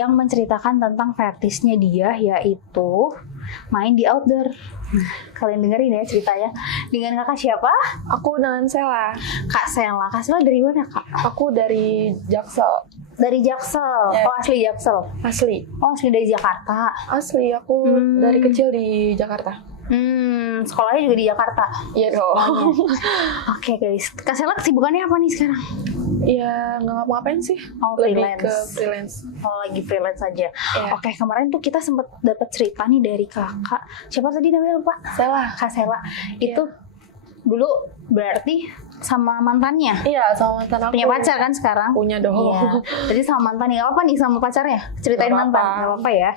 yang menceritakan tentang fetishnya dia, yaitu main di outdoor. Kalian dengerin ya ceritanya. Dengan kakak siapa? Aku dengan Sela. Kak Sela. Kak Sela dari mana, Kak? Aku dari Jaksel. Dari Jaksel. Ya. Oh, asli Jaksel. Asli. Oh, asli dari Jakarta. Asli, aku dari kecil di Jakarta. Sekolahnya juga di Jakarta. Iya dong. Oke, guys. Kak Sela kesibukannya apa nih sekarang? Iya, nggak ngapa-ngapain sih. Oh, Lebih freelance. ke freelance. Oh, lagi freelance aja. Iya. Oke, kemarin tuh kita sempat dapat cerita nih dari kakak. Siapa tadi namanya lupa? Sela. Kak Sela. Itu dulu berarti sama mantannya. Iya, sama mantan aku. Punya pacar kan sekarang? Punya dong. Iya. Jadi sama mantannya. Gak apa nih sama pacarnya? Ceritain Gak mantan. apa-apa. Gak apa-apa ya.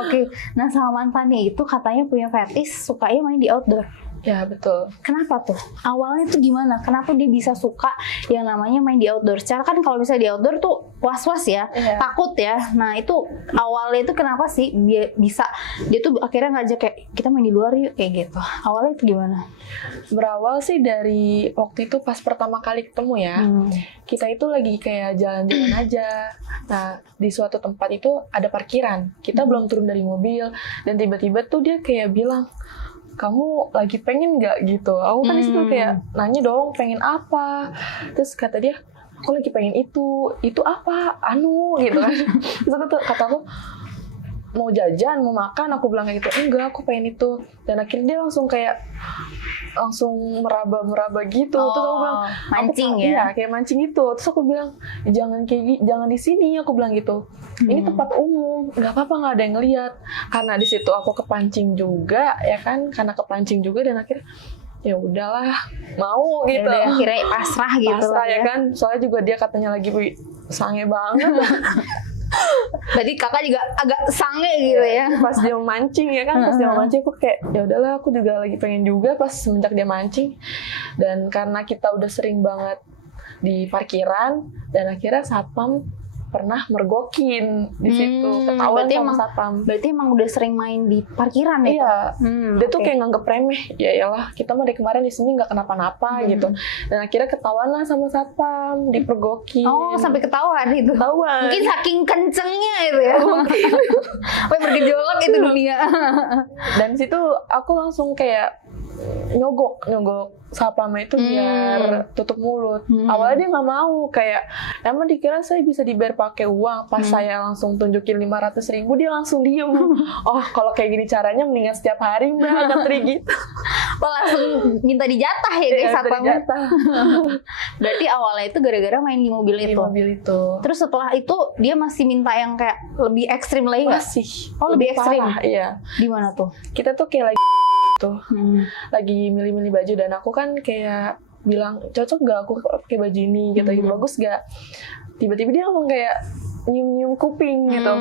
Oke. Nah, sama mantannya itu katanya punya fetish, sukanya main di outdoor. Ya, betul. Kenapa tuh? Awalnya tuh gimana? Kenapa dia bisa suka yang namanya main di outdoor? Secara kan kalau misalnya di outdoor tuh was-was ya, Iya. takut ya. Nah itu awalnya itu kenapa sih dia bisa? Dia tuh akhirnya ngajak kayak kita main di luar yuk kayak gitu. Awalnya itu gimana? Berawal sih dari waktu itu pas pertama kali ketemu ya. Kita itu lagi kayak jalan-jalan aja. Nah, di suatu tempat itu ada parkiran. Kita belum turun dari mobil dan tiba-tiba tuh dia kayak bilang, kamu lagi pengen nggak gitu? Aku kan disitu kayak nanya dong, pengen apa? Terus kata dia, aku lagi pengen itu apa? Anu gitu kan. Terus kata aku, mau jajan, mau makan, aku bilang kayak gitu, enggak, aku pengen itu. Dan akhirnya dia langsung meraba-meraba gitu. Terus aku bilang, mancing ya? Iya, kayak mancing gitu. Terus aku bilang, jangan jangan di sini, aku bilang gitu. Ini tempat umum, nggak apa-apa, nggak ada yang ngeliat. Karena di situ aku kepancing juga, ya kan? Karena kepancing juga dan akhirnya ya udahlah, mau gitu. Udah akhirnya pasrah gitu Pasrah lah ya kan? Soalnya juga dia katanya lagi sange banget. Berarti kakak juga agak sange gitu ya? Pas dia mancing ya kan, pas dia mancing aku kayak ya udahlah, aku juga lagi pengen juga pas semenjak dia mancing. Dan karena kita udah sering banget di parkiran dan akhirnya satpam pernah mergokin di situ, ketahuan sama satpam. Berarti emang udah sering main di parkiran ya? Iya, dia tuh kayak nganggep remeh. Ya iyalah, kita mah dari kemarin di sini nggak kenapa-napa gitu. Dan akhirnya ketahuan lah sama satpam, dipergokin. Oh, sampai ketahuan itu? Ketahuan. Mungkin saking kencengnya itu ya? Sampai bergejolak itu dunia. Dan situ aku langsung kayak nyogok satpam itu biar tutup mulut. Awalnya dia nggak mau, kayak emang dikira saya bisa dibayar pakai uang. Pas saya langsung tunjukin 500.000, dia langsung diem. Oh, kalau kayak gini caranya mendingan setiap hari mbak, katri gitu. Oh, langsung minta dijatah ya guys satpamnya. Berarti awalnya itu gara-gara main di mobil itu. Di mobil itu. Terus setelah itu dia masih minta yang kayak lebih ekstrim lagi nggak? Masih. Oh, lebih ekstrim. Parah, iya. Di mana tuh? Kita tuh kayak lagi milih-milih baju dan aku kan kayak bilang cocok gak aku pakai baju ini gitu, bagus gak? Tiba-tiba dia langsung kayak nyium-nyium kuping gitu.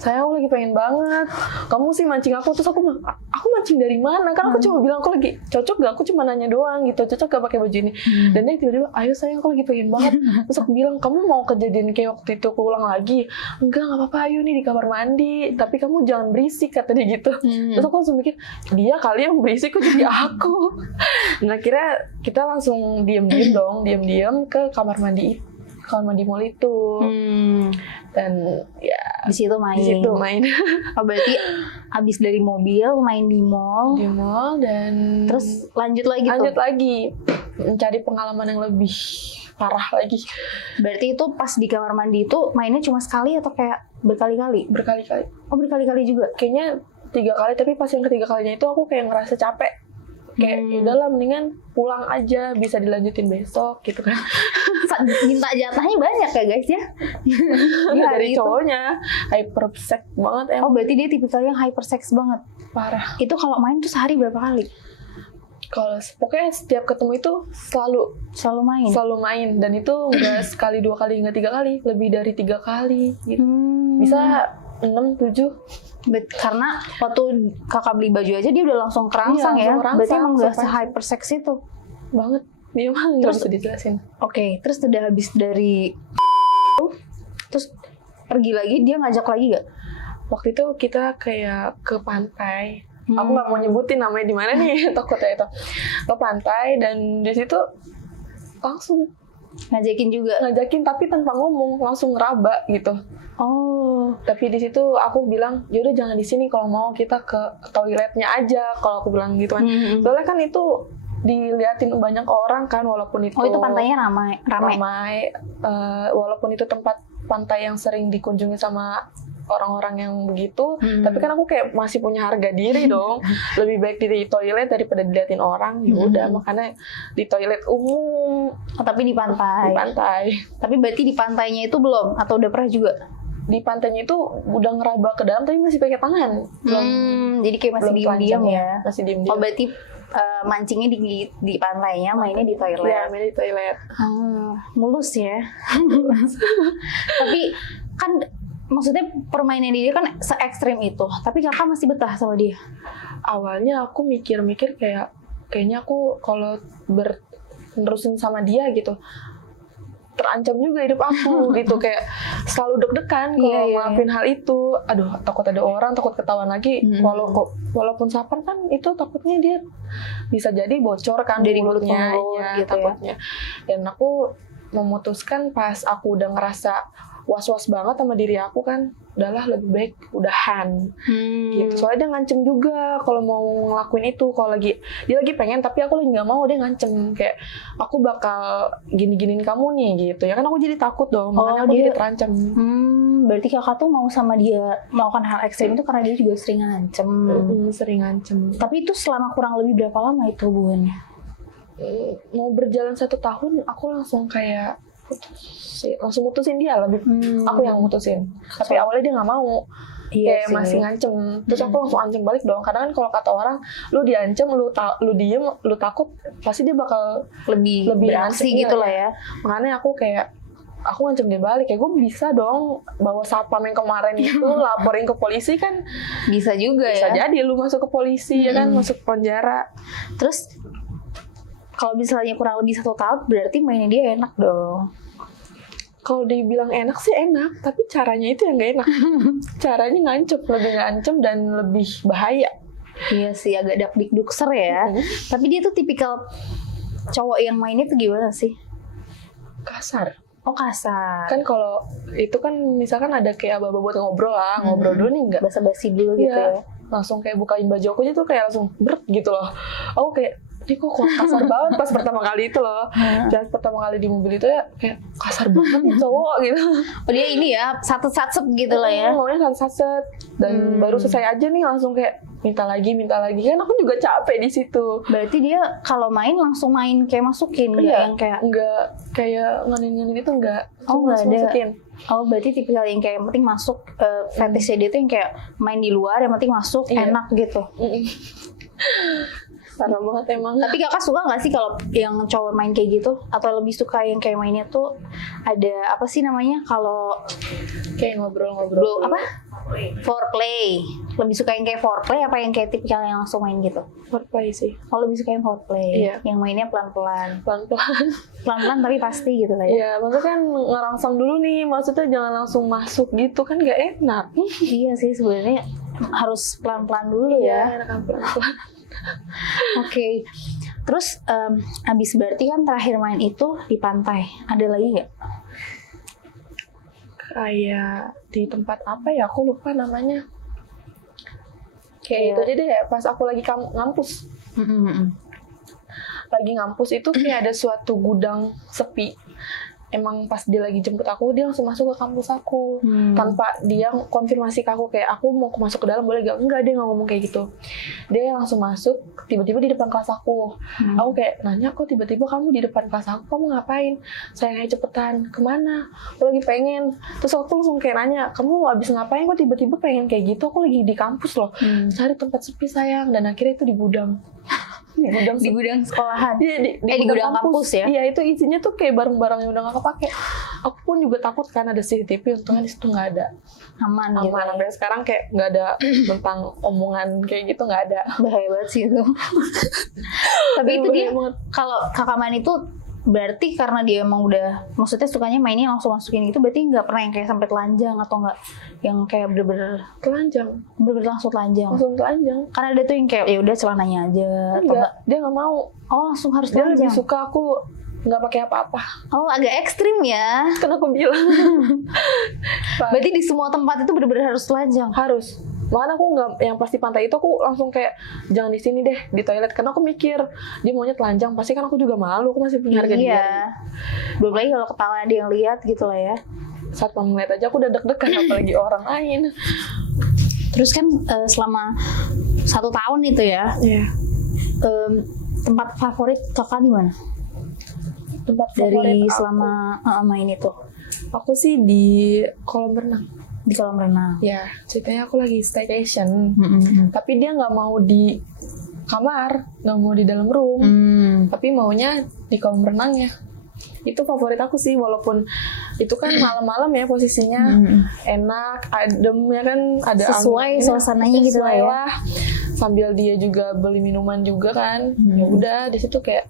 Saya aku lagi pengen banget. Kamu sih mancing aku. Terus aku bilang, aku mancing dari mana? Kan aku cuma bilang aku lagi cocok gak? Aku cuma nanya doang gitu. Cocok gak pakai baju ini? Dan dia tiba-tiba, ayo sayang, aku lagi pengen banget. Terus aku bilang, kamu mau kejadian kayak waktu itu aku ulang lagi? Enggak, gak apa-apa. Ayo nih di kamar mandi. Tapi kamu jangan berisik, kata dia gitu. Terus aku langsung mikir, dia kali yang berisik kok jadi aku. Dan akhirnya kita langsung diam-diam ke kamar mandi mall itu. Dan ya di situ main. Oh, berarti abis dari mobil main di mall dan terus lanjut lagi mencari pengalaman yang lebih parah lagi. Berarti itu pas di kamar mandi itu mainnya cuma sekali atau kayak berkali-kali? Oh, berkali-kali juga. Kayaknya 3 kali, tapi pas yang ketiga kalinya itu aku kayak ngerasa capek. Kayak udahlah mendingan pulang aja, bisa dilanjutin besok gitu kan. Minta jatahnya banyak ya guys ya. Dari cowoknya hypersex banget emang. Oh, berarti dia tipikal yang hypersex banget. Parah. Itu kalau main tuh sehari berapa kali? Kalau pokoknya setiap ketemu itu selalu main dan itu nggak sekali 2 kali, nggak 3 kali, lebih dari 3 kali gitu. Bisa 6, 7. Karena waktu kakak beli baju aja dia udah langsung kerangsang ya. Berarti emang udah se-hypersex itu banget. Dia mah nggak bisa dijelasin. Oke, terus udah habis dari terus pergi lagi, dia ngajak lagi gak? Waktu itu kita kayak ke pantai. Aku nggak mau nyebutin namanya di mana nih, takutnya itu. Ke pantai dan di situ langsung Ngajakin juga. ngajakin tapi tanpa ngomong, langsung ngeraba gitu. Oh. Tapi di situ aku bilang, yaudah jangan di sini, kalau mau kita ke toiletnya aja, kalau aku bilang gitu kan. Soalnya kan itu diliatin banyak orang kan, walaupun itu. Oh, itu pantainya ramai. Walaupun itu tempat pantai yang sering dikunjungi sama orang-orang yang begitu, tapi kan aku kayak masih punya harga diri dong. Lebih baik di toilet daripada diliatin orang. Ya udah, makanya di toilet umum. Oh, tapi di pantai. Di pantai. Tapi berarti di pantainya itu belum atau udah pernah juga? Di pantainya itu udah ngeraba ke dalam tapi masih pakai tangan. Jadi kayak masih belum diam-diam telanjang ya. Masih diam-diam. Oh, berarti mancingnya di pantainya, mainnya di toilet. Iya, mainnya di toilet. Mulus ya. Tapi kan maksudnya permainan dia kan se-ekstrim itu. Tapi kakak masih betah sama dia? Awalnya aku mikir-mikir kayaknya aku kalau nerusin sama dia gitu, terancam juga hidup aku gitu, kayak selalu deg-degan kalau ngelakuin hal itu. Aduh, takut ada orang, takut ketahuan lagi. Walaupun sapar kan itu takutnya dia bisa jadi bocor kan dari mulutnya, ya, gitu takutnya. Dan aku memutuskan pas aku udah ngerasa was-was banget sama diri aku kan, udahlah lebih baik udahan gitu. Soalnya dia ngancem juga kalau mau ngelakuin itu, kalau dia lagi pengen tapi aku lagi nggak mau, dia ngancem kayak aku bakal gini-giniin kamu nih gitu ya kan. Aku jadi takut dong, makanya aku jadi terancam. Berarti kakak tuh mau sama dia melakukan hal ekstrim itu karena dia juga sering ngancem. Sering ngancem. Tapi itu selama kurang lebih berapa lama itu hubungannya? Mau berjalan 1 tahun aku langsung kayak langsung mutusin dia, lebih aku yang mutusin. Tapi awalnya dia nggak mau, kayak masih ngancem. Terus aku langsung ancem balik dong. Karena kan kalau kata orang, lu diancem, lu diem, lu takut, pasti dia bakal lebih beraksi gitu lah ya. Makanya aku ngancem dia balik, kayak gue bisa dong bawa satpam yang kemarin itu laporin ke polisi kan. Bisa juga bisa ya. Jadi lu masuk ke polisi ya kan, masuk penjara. Terus kalau misalnya kurang lebih 1 tahun, berarti mainnya dia enak dong. Kalau dibilang enak sih enak, tapi caranya itu yang gak enak. Caranya lebih ngancem dan lebih bahaya. Iya sih, agak dakdikdukser ya. Tapi dia tuh tipikal cowok yang mainnya tuh gimana sih? Kasar. Oh, kasar. Kan kalau itu kan misalkan ada kayak aba-aba buat ngobrol lah, ngobrol dulu nih enggak. Basa-basi dulu gitu ya. Langsung kayak bukain baju aku aja tuh kayak langsung beret gitu loh. Aku kayak ini kok kasar banget pas pertama kali itu loh. Pas pertama kali di mobil itu ya kayak kasar banget nih cowok gitu. Oh, dia ini ya, satset gitu lah ya. Ngomongnya satset. Dan baru selesai aja nih langsung kayak minta lagi kan aku juga capek di situ. Berarti dia kalau main langsung main kayak masukin, yang kayak enggak kayak nganin itu enggak. Oh, enggak ada. Masukin. Oh, berarti tipikal yang kayak yang penting masuk, fetishnya dia tuh yang kayak main di luar, yang penting masuk, enak gitu. Parah banget emang. Tapi kakak suka nggak sih kalau yang cowok main kayak gitu? Atau lebih suka yang kayak mainnya tuh ada apa sih namanya kalau kayak ngobrol-ngobrol apa? Foreplay. Lebih suka yang kayak foreplay apa yang kayak tipikal yang langsung main gitu? Foreplay sih. Oh, lebih suka yang foreplay. Iya. Yang mainnya pelan-pelan. Pelan-pelan Tapi pasti gitu lah ya. Iya, maksudnya kan ngerangsang dulu nih. Maksudnya jangan langsung masuk gitu kan gak enak. Iya sih, sebenarnya harus pelan-pelan dulu ya. Enak pelan-pelan. Oke. Terus abis berarti kan terakhir main itu di pantai. Ada lagi nggak? Kayak di tempat apa ya? Aku lupa namanya. Kayak itu aja deh. Pas aku lagi ngampus. Lagi ngampus itu kayak ada suatu gudang sepi. Emang pas dia lagi jemput aku, dia langsung masuk ke kampus aku tanpa dia konfirmasi ke aku kayak aku mau masuk ke dalam boleh gak? Enggak, dia nggak ngomong kayak gitu. Dia langsung masuk tiba-tiba di depan kelas aku. Aku kayak nanya, kok tiba-tiba kamu di depan kelas aku, kamu ngapain? Sayangnya cepetan, kemana? Aku lagi pengen. Terus aku langsung kayak nanya, kamu abis ngapain kok tiba-tiba pengen kayak gitu? Aku lagi di kampus loh, cari tempat sepi sayang. Dan akhirnya itu di gudang. Di gudang sekolahan. Iya, di gudang kampus ya. Iya, itu isinya tuh kayak barang-barang yang udah gak kepake. Aku pun juga takut kan ada CCTV, untungnya di situ nggak ada. Aman gitu. Sampai sekarang kayak nggak ada tentang omongan kayak gitu, nggak ada. Bahaya banget sih itu. Tapi itu dia kalau kakak main itu berarti karena dia emang udah, maksudnya sukanya mainnya langsung masukin itu, berarti nggak pernah yang kayak sampai telanjang atau nggak yang kayak bener-bener telanjang, langsung telanjang. Karena ada tuh yang kayak ya udah celananya aja. Enggak, dia nggak mau. Oh, langsung harus dia telanjang. lebih suka aku nggak pakai apa-apa. Oh, agak ekstrim ya. Kan aku bilang. Berarti di semua tempat itu benar-benar harus telanjang. Harus. Makanya aku nggak, yang pasti pantai itu aku langsung kayak jangan di sini deh, di toilet, karena aku mikir dia maunya telanjang, pasti kan aku juga malu, aku masih punya harga diri. Iya. Belum lagi kalau ketahuan ada yang lihat gitu lah ya. Saat ngeliat aja aku udah deg-degan, apalagi orang lain. Terus kan selama 1 tahun itu ya, tempat favorit kakak di mana? Tempat Dari favorit selama main itu? aku sih di kolam renang. Di kolam renang. Ya, ceritanya aku lagi staycation, tapi dia nggak mau di kamar, nggak mau di dalam room, tapi maunya di kolam renang ya. Itu favorit aku sih, walaupun itu kan malam-malam ya posisinya, enak, adem ya kan, ada sesuai suasananya gitu lah ya. Sambil dia juga beli minuman juga kan, ya udah di situ kayak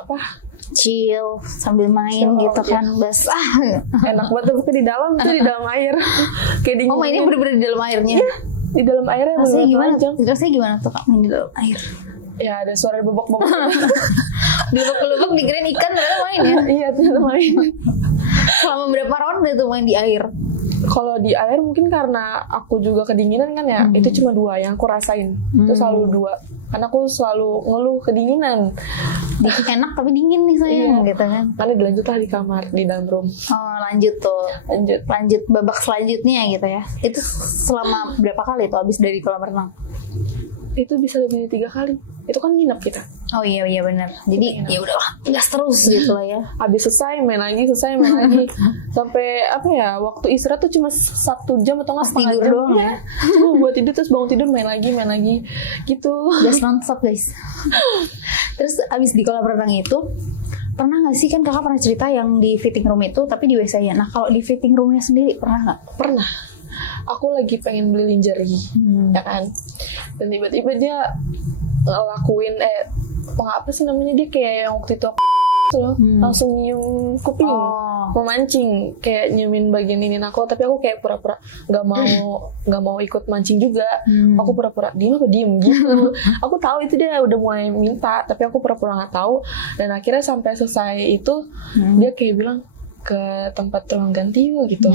apa? Chill sambil main gitu kan, basah. Enak banget tuh di dalam tuh, di dalam air. Kayak dingin. Oh, mainnya bener-bener di dalam airnya. Iya, di dalam airnya. Rasanya gimana? Rasanya gimana tuh kak main di dalam air? Ya ada suara bebek-bebek. Lubuk-lubuk dikirain ikan, ternyata main ya. Iya, ternyata main. Selama berapa ronde tuh main di air? Kalau di air mungkin karena aku juga kedinginan kan ya, itu cuma 2 yang aku rasain. Itu selalu 2. Karena aku selalu ngeluh kedinginan. Enak tapi dingin nih sayang, gitu kan. Karena dilanjut lah di kamar, di dalam room. Oh, lanjut tuh. Lanjut babak selanjutnya gitu ya. Itu selama berapa kali tuh abis dari kolam renang? Itu bisa lebih dari 3 kali. Itu kan nginep kita. Oh iya benar. Jadi ya udahlah, gas terus gitu lah ya. Habis selesai main lagi. Sampai apa ya, waktu istirahat tuh cuma 1 jam atau nggak setengah tidur jam doang ya. Cuma buat tidur, terus bangun tidur main lagi gitu. Gas nonstop guys. Terus abis di kolam renang itu pernah nggak sih, kan kakak pernah cerita yang di fitting room itu tapi di WC-nya. Nah kalau di fitting roomnya sendiri pernah nggak? Pernah. Aku lagi pengen beli lingerie, ya kan. Dan tiba-tiba dia ngelakuin apa sih namanya, dia kayak yang waktu itu loh, langsung nyium kuping, memancing, kayak nyiumin bagian ini aku, tapi aku kayak pura-pura nggak mau ikut mancing juga. Aku pura-pura diem gitu. Aku tahu itu dia udah mulai minta, tapi aku pura-pura nggak tahu. Dan akhirnya sampai selesai itu dia kayak bilang, ke tempat ruang ganti gitu.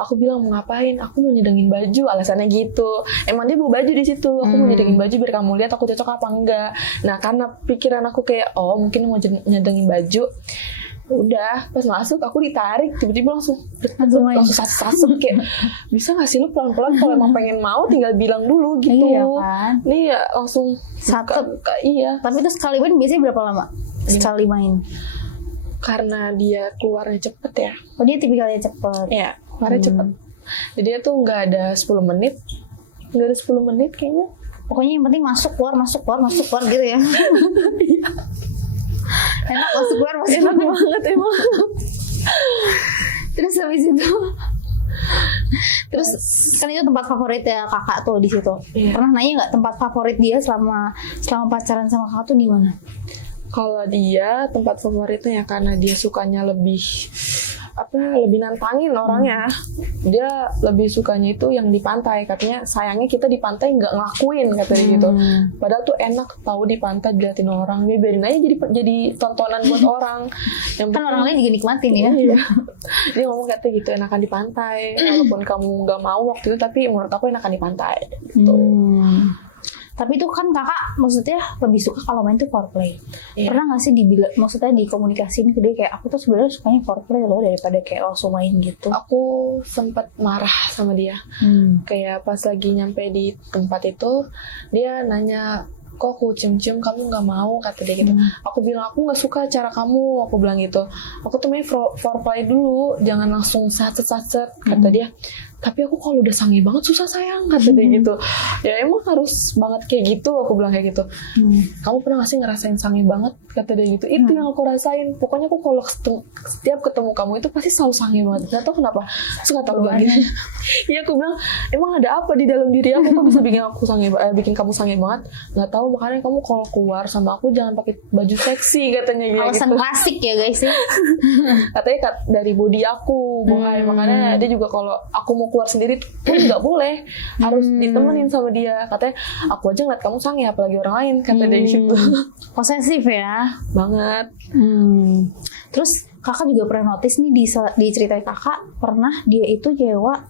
Aku bilang mau ngapain? Aku mau nyedengin baju, alasannya gitu. Emang dia bawa baju di situ. Aku mau nyedengin baju biar kamu lihat aku cocok apa enggak. Nah karena pikiran aku kayak mungkin mau nyedengin baju. Udah pas masuk aku ditarik, tiba-tiba langsung sasuk kayak bisa nggak sih lu pelan-pelan, kalau emang pengen mau tinggal bilang dulu gitu. Iya kan? Nih ya langsung satu. Iya. Tapi itu sekali main biasanya berapa lama? Sekali main? Karena dia keluarnya cepet ya. Oh dia tipikalnya cepet. Iya, keluarnya cepet. Jadi dia tuh nggak ada 10 menit. Nggak ada 10 menit kayaknya. Pokoknya yang penting masuk keluar gitu ya. Enak masuk keluar. Enak banget emang. Terus habis itu kan itu tempat favorit ya kakak tuh di situ. Pernah nanya nggak tempat favorit dia selama pacaran sama kakak tuh di mana? Kalau dia tempat favoritnya ya karena dia sukanya lebih nantangin orangnya. Dia lebih sukanya itu yang di pantai. Katanya sayangnya kita di pantai nggak ngelakuin katanya gitu. Padahal tuh enak tahu di pantai diliatin orang. Dia biarin aja jadi tontonan buat orang. Yang kan orang lain juga nikmatin ya. Iya. Dia ngomong katanya gitu, enakan di pantai. Walaupun kamu nggak mau waktu itu, tapi menurut aku enakan di pantai. Gitu. Tapi itu kan kakak maksudnya lebih suka kalau main tuh foreplay. Pernah nggak sih maksudnya dikomunikasiin ke dia kayak aku tuh sebenarnya sukanya foreplay loh daripada kayak langsung main gitu? Aku sempat marah sama dia. Kayak pas lagi nyampe di tempat itu dia nanya, kok aku cium-cium kamu nggak mau, kata dia gitu. Aku bilang aku nggak suka cara kamu, aku bilang gitu. Aku tuh main foreplay dulu, jangan langsung sacet-sacet, kata dia. Tapi aku kalau udah sange banget susah sayang, kata dia gitu. Ya emang harus banget kayak gitu, aku bilang kayak gitu. Kamu pernah gak sih ngerasain sange banget, kata dia gitu. Itu yang aku rasain. Pokoknya aku kalau setiap ketemu kamu itu pasti selalu sange banget. Gak tau kenapa, suka tau gue gitu. Iya aku bilang emang ada apa di dalam diri aku kok bisa bikin kamu sange banget. Gak tahu, makanya kamu kalau keluar sama aku jangan pakai baju seksi, katanya gitu. Alasan klasik ya guys ya. Katanya dari body aku, makanya dia juga kalau aku mau keluar sendiri pun nggak boleh, harus ditemenin sama dia. Katanya aku aja ngeliat kamu sange apalagi orang lain, kata dia gitu. Posesif ya. Banget. Terus kakak juga pernah notice nih di cerita kakak pernah dia itu nyewa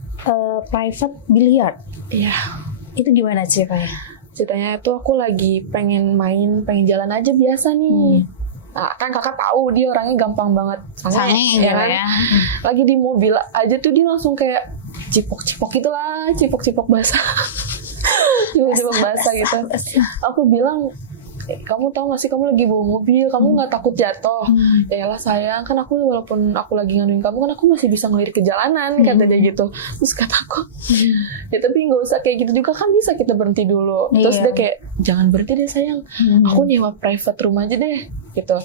private billiard. Iya. Itu gimana ceritanya? Ceritanya tuh aku lagi pengen main, pengen jalan aja biasa nih. Nah, kan kakak tahu dia orangnya gampang banget sange ya kan? Ya. Lagi di mobil aja tuh dia langsung kayak cipok-cipok gitulah, cipok-cipok basah. Cipok-cipok basah gitu. Aku bilang, kamu tahu gak sih kamu lagi bawa mobil, kamu nggak takut jatuh? Ya lah sayang, kan aku walaupun aku lagi nganuin kamu kan aku masih bisa ngelirik ke jalanan, kata dia gitu. Terus kata aku, ya tapi nggak usah kayak gitu juga, kan bisa kita berhenti dulu. Terus dia kayak, jangan berhenti deh sayang, aku nyewa private room aja deh gitu.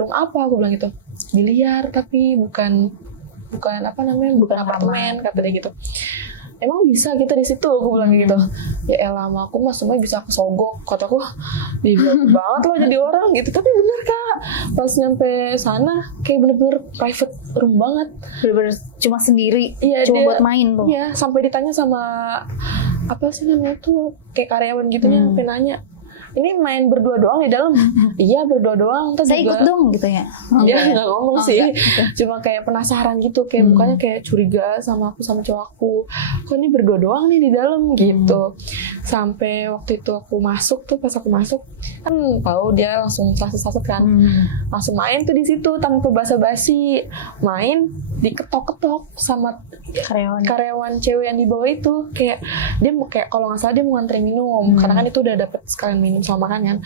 Room apa, aku bilang gitu, biliar tapi bukan apa namanya, bukan apartemen, kata dia gitu. Emang bisa kita di situ, aku bilang gitu. Ya elah, sama aku mah semua bisa aku sogok, kataku. Dibilang banget loh jadi orang gitu. Tapi bener kak, pas nyampe sana kayak bener-bener private room banget, bener-bener cuma sendiri, iya, cuma dia, buat main tuh. Iya, sampai ditanya sama apa sih namanya tuh kayak karyawan gitunya, sampai nanya, ini main berdua doang di dalam? Iya berdua doang. Saya juga ikut dong gitu ya? Dia nggak ngomong sih, cuma kayak penasaran gitu, kayak mukanya kayak curiga sama aku sama cowok aku. Kok ini berdua doang nih di dalam gitu. Sampai waktu itu aku masuk tuh, pas aku masuk kan tahu dia langsung sasut-sasut kan, langsung main tuh di situ tanpa basa-basi, main diketok-ketok sama karyawan cewek yang di bawah itu. Kayak dia mau, kayak kalau nggak salah dia mau nganterin minum, karena kan itu udah dapet sekalian minum sama makan kan.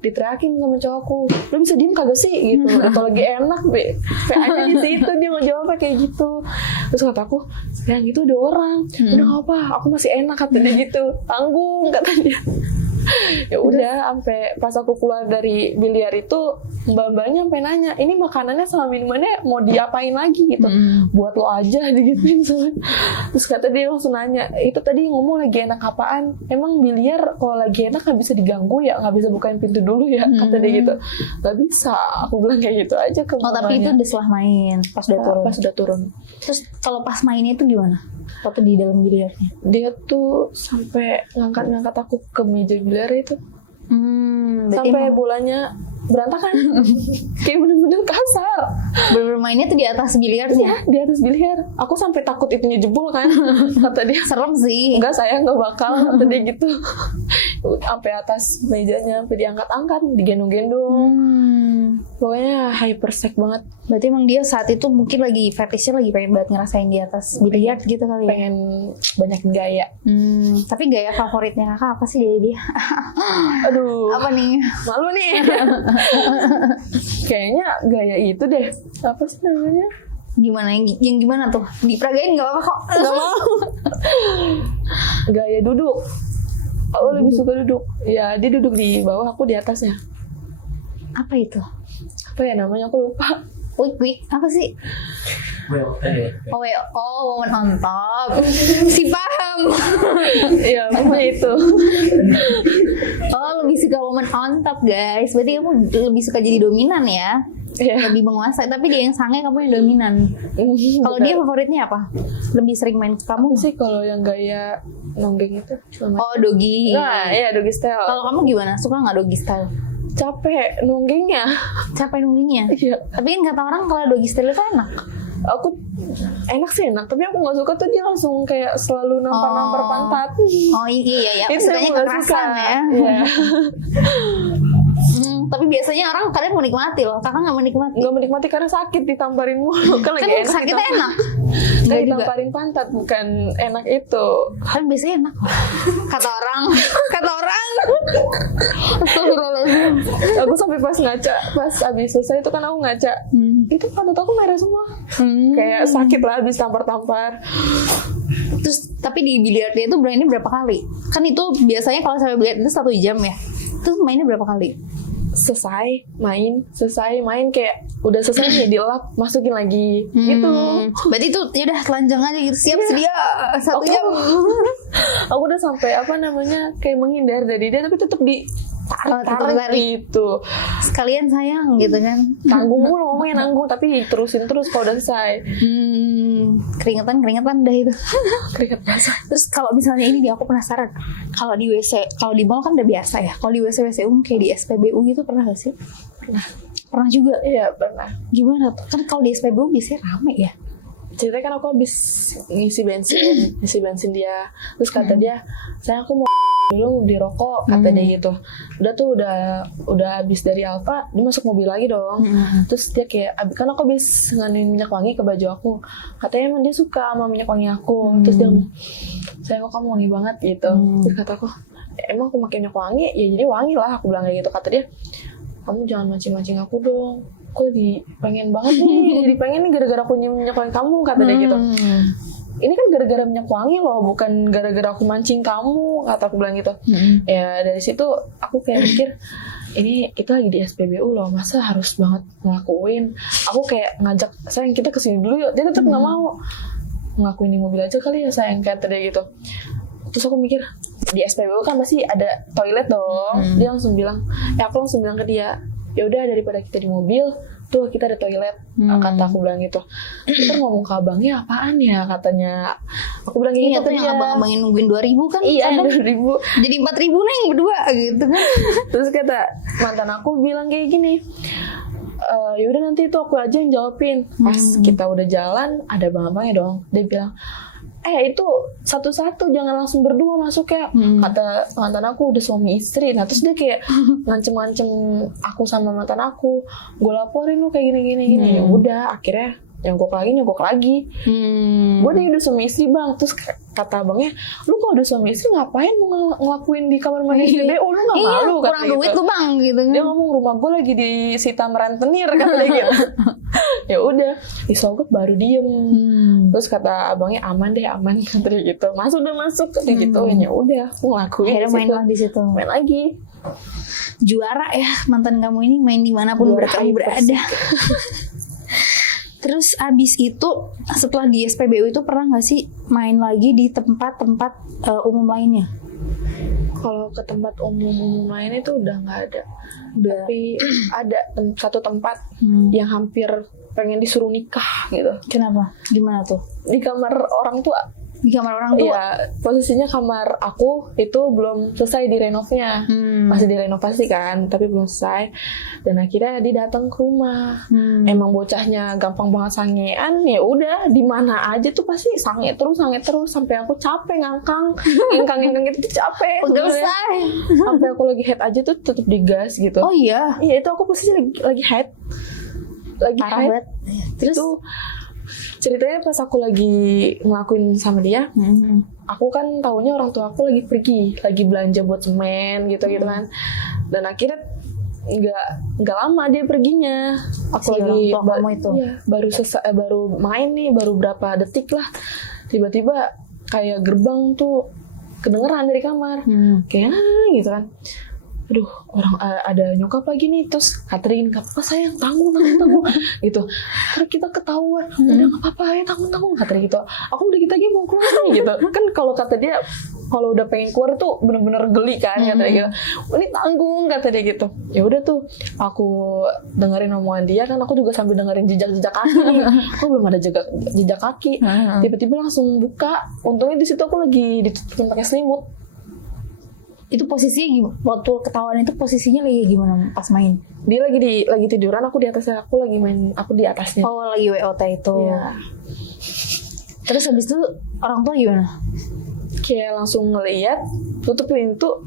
Diteriakin sama cowokku, lo bisa diem kagak sih gitu. Atau lagi enak aja di situ dia ngejawabnya kayak gitu. Terus kataku, yang itu ada orang, udah nggak apa, aku masih enak, kata dia gitu, tanggung kata dia. Ya udah, sampai pas aku keluar dari biliar itu mbak-mbaknya sampai nanya, ini makanannya sama minumannya mau diapain lagi gitu. Buat lo aja digituin sama. Terus kata dia langsung nanya, itu tadi ngomong lagi enak apaan? Emang biliar kalau lagi enak nggak bisa diganggu ya, nggak bisa bukain pintu dulu ya, kata dia gitu. Nggak bisa, aku bilang kayak gitu aja ke mamanya. Tapi itu udah setelah main, pas udah turun. Terus kalau pas mainnya itu gimana? Waktu di dalam biliarnya? Dia tuh sampai ngangkat aku ke meja biliar itu. Sampai bolanya berantakan. Kayak bener-bener kasar. Bermainnya tuh di atas biliarnya? Iya, di atas biliar. Aku sampai takut itunya jebol kan. Kata dia, serem sih. Enggak, saya nggak bakal, kata dia gitu. Sampai atas mejanya, sampai diangkat-angkat, digendong-gendong. Pokoknya hypersek banget. Berarti emang dia saat itu mungkin lagi fetishnya lagi pengen banget ngerasain di atas biliar gitu kali ya? Pengen banyakin gaya. Tapi gaya favoritnya kakak apa sih dari dia? Aduh. Apa nih? Malu nih. Kayaknya gaya itu deh. Apa sih namanya? Gimana? Yang gimana tuh? Diperagain gak apa-apa kok. Gak mau. Gaya duduk. Aku lebih suka duduk. Ya, dia duduk di bawah, aku di atasnya. Apa itu? Apa ya namanya? Aku lupa. Wik, apa sih? Woman on top. Si paham. Iya, pokoknya itu. Lebih suka woman on top, guys. Berarti kamu lebih suka jadi dominan ya? Lebih menguasai. Tapi dia yang sange, kamu yang dominan. Kalau dia favoritnya apa? Lebih sering main ke kamu sih? Kalau yang gaya nonggeng itu. Doggy. Nah, iya doggy style. Kalau kamu gimana? Suka nggak doggy style? Capek nunggingnya. Iya. Tapi kan kata orang kalau doggy style itu enak. Aku enak sih enak, tapi aku nggak suka tuh dia langsung kayak selalu nampar pantat. Iya. Itu sukanya kekerasan ya. Iya. Tapi biasanya orang kadang menikmati loh. Kakak nggak menikmati? Nggak menikmati karena sakit ditamparin mulu. Kan lagi enak. Sakitnya enak. Kan ditamparin pantat, bukan enak itu. Kan biasanya enak. Kata orang. Aku sampai pas ngaca, pas abis selesai itu kan aku ngaca, itu pantat aku merah semua. Kayak sakit lah abis tampar-tampar. Terus tapi di biliar dia itu mainnya berapa kali? Kan itu biasanya kalau sampai biliar itu 1 jam ya. Terus mainnya berapa kali? Selesai main kayak udah selesai nih dilap, masukin lagi gitu. Berarti itu ya udah telanjang aja gitu, siap sedia 1 jam. Aku udah sampai apa namanya kayak menghindar dari dia, tapi tetap tarik gitu. Sekalian sayang gitu kan. Tanggung mulu ngomongnya, nanggung tapi terusin terus kalau udah selesai. keringetan dah itu. Keringet basah. Terus kalau misalnya ini aku penasaran, kalau di WC, kalau di mall kan udah biasa ya, kalau di WC umum kayak di SPBU gitu pernah gak sih? Pernah juga. Iya pernah. Gimana tuh? Kan kalau di SPBU biasanya rame ya. Ceritanya kan aku habis ngisi bensin dia, terus kata dia, saya aku mau dulu beli rokok, kata dia gitu. Udah tuh udah habis dari Alfa, dia masuk mobil lagi dong. Terus dia kayak, kan aku habis nganuin minyak wangi ke baju aku, katanya emang dia suka sama minyak wangi aku. Terus dia, sayang kok kamu wangi banget gitu. Terus kata aku, emang aku pakai minyak wangi, ya jadi wangi lah, aku bilang kayak gitu. Kata dia, kamu jangan mancing-mancing aku dong, aku pengen banget nih, jadi pengen nih gara-gara aku nyium minyak wangi kamu, kata dia gitu. Ini kan gara-gara minyak wangi loh, bukan gara-gara aku mancing kamu, kata aku bilang gitu. Ya dari situ aku kayak mikir, ini kita lagi di SPBU loh, masa harus banget ngelakuin. Aku kayak ngajak, sayang kita kesini dulu yuk, dia tetap nggak mau. Ngelakuin di mobil aja kali ya sayang, kata dia gitu. Terus aku mikir, di SPBU kan pasti ada toilet dong. Dia langsung bilang, aku langsung bilang ke dia, ya udah daripada kita di mobil, tuh kita ada toilet. Kata aku bilang gitu. Kita ngomong ke abangnya apaan ya, katanya. Aku bilang gitu. Iya tuh yang abang-abangin nungguin 2.000 kan. Iya 2.000. Jadi 4.000 neng berdua gitu kan. Terus kata mantan aku bilang kayak gini, ya udah nanti itu aku aja yang jawabin. Pas kita udah jalan, ada abang-abangnya dong. Dia bilang, itu satu-satu, jangan langsung berdua masuk ya. Kata mantan aku udah suami istri. Nah terus dia kayak ngancem-ngancem aku sama mantan aku, gue laporin lu kayak gini. Ya udah akhirnya nyogok lagi. Gue udah suami istri bang. Terus kata abangnya, lu kalau udah suami istri ngapain mau ngelakuin di kamar mandi SPBU, lu gak malu? Kurang duit gitu. lu bang gitu kan. Dia ngomong rumah gue lagi disita merentenir, kata dia gitu. Ya udah disogok baru diem. Terus kata abangnya aman, kata dia gitu. Masuk kata gitu. Ya udah aku ngelakuin. Akhirnya main lagi di situ. Main lagi. Juara ya mantan kamu ini, main dimanapun kamu berada. Terus abis itu setelah di SPBU itu pernah nggak sih main lagi di tempat-tempat umum lainnya? Kalau ke tempat umum lainnya itu udah nggak ada. Tapi ada satu tempat yang hampir pengen disuruh nikah gitu. Kenapa? Gimana tuh? Di kamar orang tua. Di kamar orang tua? Iya, posisinya kamar aku itu belum selesai direnovnya. Masih direnovasi kan, tapi belum selesai. Dan akhirnya dia datang ke rumah. Emang bocahnya gampang banget sangean, ya udah di mana aja tuh pasti sange terus sampai aku capek ngangkang itu capek. Selesai. Sampai aku lagi head aja tuh tetap digas gitu. Oh iya. Iya, itu aku posisi lagi head. Parah banget. Terus itu ceritanya pas aku lagi ngelakuin sama dia, aku kan taunya orang tua aku lagi pergi, lagi belanja buat semen gitu kan. Dan akhirnya nggak lama dia perginya. Aku lagi baru main nih, baru berapa detik lah, tiba-tiba kayak gerbang tuh kedengeran dari kamar, kayak gitu kan. Aduh, orang ada nyokap lagi nih. Terus Catherine, gak apa-apa sayang, tanggung gitu. Terus kita ketahuan, udah gak apa-apa ya, tanggung kata dia gitu. Aku udah kita lagi mau keluar nih gitu. Kan kalau kata dia, kalau udah pengen keluar tuh bener-bener geli kan, kata dia gitu. Ini tanggung, kata dia gitu. Ya udah tuh, aku dengerin omongan dia kan, aku juga sambil dengerin jejak kaki. Aku belum ada jejak kaki. Tiba-tiba langsung buka. Untungnya di situ aku lagi ditutupin pakai selimut. Itu posisinya gimana? Waktu ketahuan itu posisinya lagi gimana pas main? Dia lagi tiduran, aku di atasnya, aku lagi main, aku di atasnya. Oh, lagi WOT itu. Iya. Terus habis itu orang tua gimana? Kayak langsung ngeliat, tutup pintu,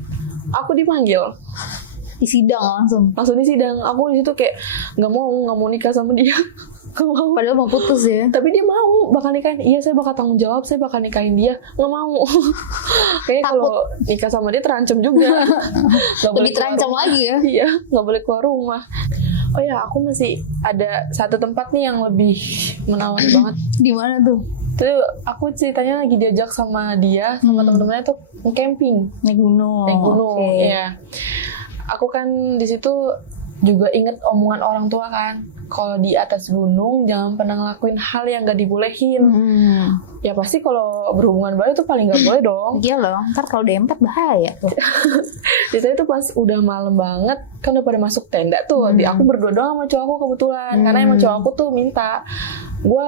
aku dipanggil. Di sidang langsung di sidang. Aku di situ kayak nggak mau nikah sama dia. Gak mau. Padahal mau putus ya. Tapi dia mau bakal nikahin. Iya, saya bakal tanggung jawab, saya bakal nikahin dia. Nggak mau. Kayaknya kalau nikah sama dia terancam juga. Lebih terancam lagi ya. Iya, nggak boleh keluar rumah. Oh ya, aku masih ada satu tempat nih yang lebih menawan banget. Di mana tuh? Tuh aku ceritanya lagi diajak sama dia sama teman-temannya tuh camping, naik gunung. Okay. Iya. Aku kan di situ juga inget omongan orang tua kan, kalau di atas gunung jangan pernah ngelakuin hal yang gak dibolehin. Ya pasti kalau berhubungan baru itu paling gak boleh dong. Iya loh, ntar kalau D4 bahaya tuh. Jadi itu pas udah malam banget kan udah pada masuk tenda tuh. Aku berdua doang sama cowok aku kebetulan, karena emang cowok aku tuh minta gue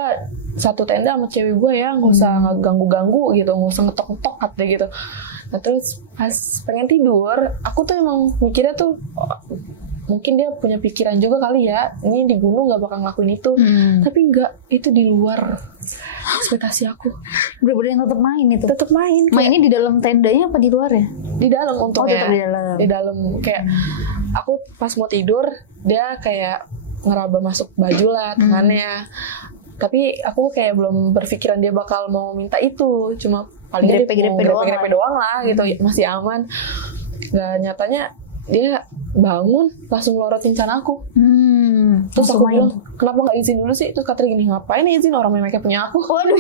satu tenda sama cewek gue ya, nggak usah ganggu-ganggu gitu, nggak usah ngetok-ngetok katanya gitu. Nah terus pas pengen tidur, aku tuh emang mikirnya tuh mungkin dia punya pikiran juga kali ya, ini di gunung nggak bakal ngelakuin itu. Tapi enggak, itu di luar ekspektasi aku. Bener-bener tetap main itu. Tetap main. Mainnya di dalam tendanya apa di luar ya? Di dalam untungnya. tetap di dalam. Di dalam kayak aku pas mau tidur dia kayak ngeraba masuk baju lah tangannya. Tapi aku kayak belum berpikiran dia bakal mau minta itu, cuma paling dia mau grepe-grepe doang lah gitu, masih aman. Nggak, nyatanya dia bangun langsung lorotin celana aku. Terus aku bilang, kenapa nggak izin dulu sih? Terus katanya gini, ngapain izin, orang memangnya punya aku. Waduh,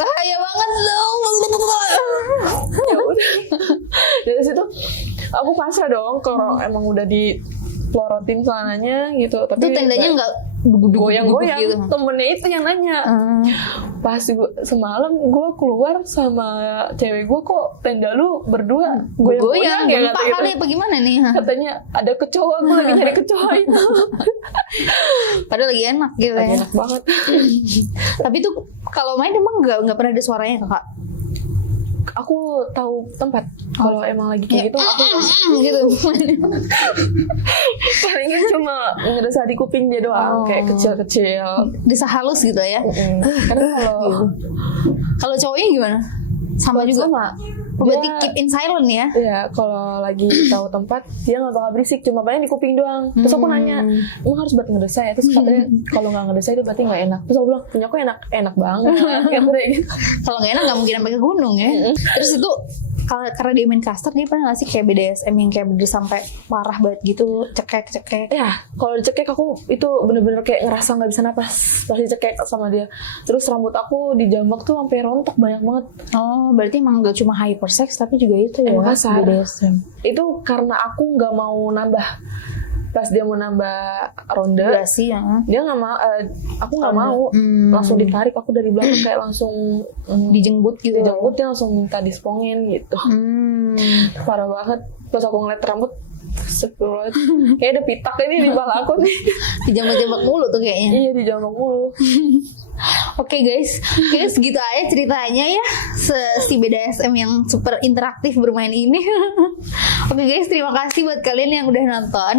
bahaya banget dong. Ya udah. Dari situ aku pasrah dong kalau emang udah dipelorotin celananya gitu. Tapi itu tendanya nggak goyang-goyang gitu. Temennya itu yang nanya. Pas semalam gue keluar sama cewek gue, kok tenda lu berdua goyang-goyang ya, gempa kali apa gimana nih? Katanya ada kecoa, gue lagi nyari kecoa itu. Padahal lagi enak gitu ya. Enak banget. Tapi tuh kalau main emang nggak pernah ada suaranya kakak? Aku tahu tempat. Kalau emang lagi kayak gitu aku gitu. palingnya cuma ngerasa di kuping dia doang, kayak kecil-kecil. Desa halus gitu ya. Karena kalau cowoknya gimana? Sama juga. Berarti keep in silent ya? Iya, kalau lagi tahu tempat dia nggak bakal berisik, cuma paling di kuping doang. Terus aku nanya, emang harus buat ngedesa ya? Terus katanya kalau nggak ngedesa itu berarti nggak enak. Terus aku bilang, punya aku enak banget. Kalau nggak enak nggak mungkin sampai ke gunung ya. Terus itu karena dia main caster, dia pernah nggak sih kayak BDSM yang kayak bener sampai parah banget gitu, cekek? Ya, kalau dicekek aku itu bener-bener kayak ngerasa nggak bisa napas pas dicekek sama dia. Terus rambut aku dijambak tuh sampai rontok banyak banget. Oh, berarti emang nggak cuma hypersex tapi juga itu ya, kasar. BDSM. Itu karena aku nggak mau nambah. Pas dia mau nambah ronde, durasi ya. Dia nggak mau, aku nggak mau, langsung ditarik aku dari belakang kayak langsung dijenggut gitu. Dijenggut, dia langsung minta dispongin gitu. Parah banget. Terus aku ngeliat rambut, sepuluh kayak ada pitak ini di kepala aku nih. Dijambak-jambak mulu tuh kayaknya. Iya, dijambak mulu. Oke guys, segitu aja ceritanya ya, si BDSM yang super interaktif bermain ini. Oke guys, terima kasih buat kalian yang udah nonton.